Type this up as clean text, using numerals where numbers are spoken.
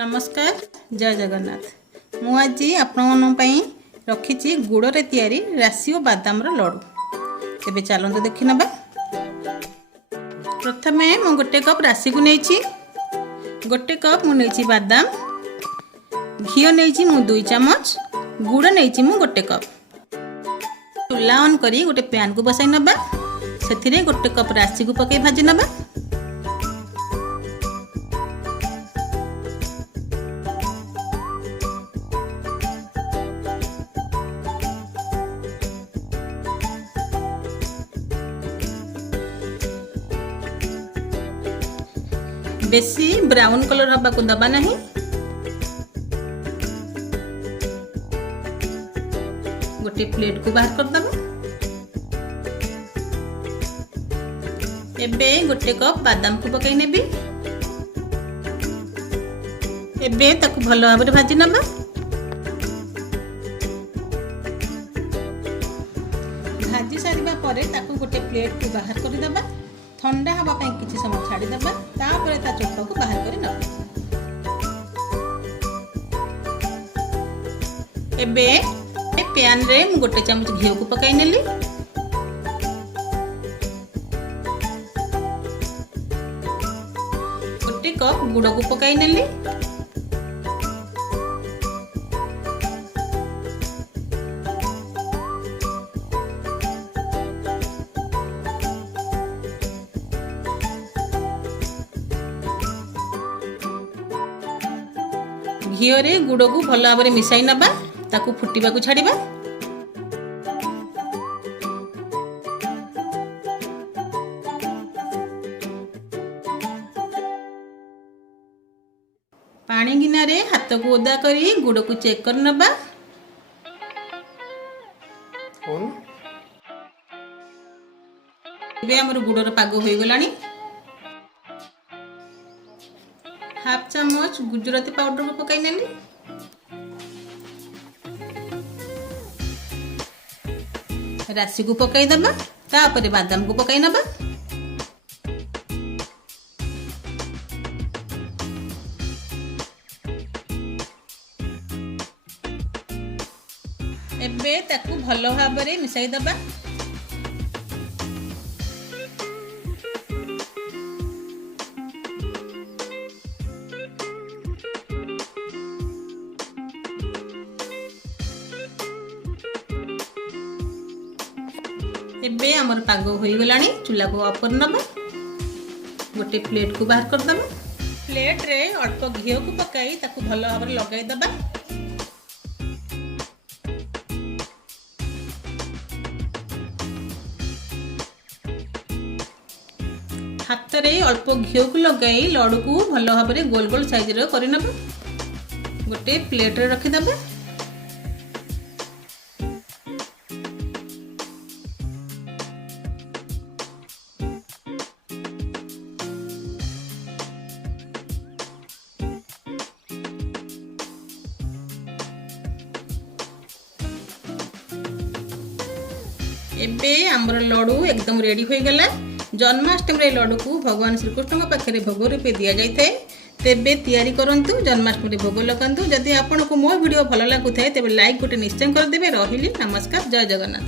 नमस्कार जय जगन्नाथ। मु आज आपण रखी गुड़े तैयारी राशि और बादाम लडू। तेबे चलते देखि नबा। प्रथमे मु गोटे कप राशि को नहीं, गोटे कप मु नहीं बादाम, घी नहीं मु 2 चम्मच, गुड़ नहीं मु गोटे कप। चूल्हा ऑन करी गोटे पैन को बसाई नबा। से गोटे कप राशि को पकई भाजी नबा। बेसी ब्राउन कलर हवा को दबा नहीं। गोटे प्लेट को बाहर कर दबा। एबे गोटे कप बादाम को पकई नेबी। एबे ताकू भलो भाबरे भाजी नबा। भाजी सारिबा परे ताकू गोटे प्लेट को बाहर कर दबा। ठंडा हवा पाई किछि समय छाड़ी दबा। तापरे ता चोखा को बाहर करी नबा। एबे पैन रे मु गोटे चम्मच घी को पकाई नेली। गोटे कप गुड़ को पकाई नेली। घीरे गुड़ को भल भाव में मिसाई नबा। ताकू फुटिबा को छाड़िबा। पानी गिना रे हाथ को ओदा करी गुड़ को चेक कर नबा। एबे हमर गुड़र पाग हो गलानी। हाफ चम्मच गुजराती पाउडर को पकाई नेली। राशि को पकाई दबा। तापरे बादाम को पकाई नबा। एबे ताकू भलो भाबरे मिसाई दबा। एबे हमर पाग हो गलानी। चूल्हा को ऑफ कर नबा। गोटे प्लेट को बाहर कर दबा। प्लेट रे अल्प घी को पकाई ताकू भलो भाव लगाई दबा। हाथ रे अल्प घी को लगाई लडू को भलो भाव में गोल गोल साइज रे करि नबा। गोटे प्लेट रे रखि दबा। एबे आमर लडू एकदम रेडी हो गला। जन्माष्टमी लडू को भगवान श्रीकृष्ण पाखे भोग रूपे दि जाए। तेबे तैयारी करंतु, जन्माष्टमी भोग लगातु। जदि आपको मो वीडियो भल लगुए तेबे लाइक गोटे निश्चय करदे। रहिली नमस्कार जय जगन्नाथ।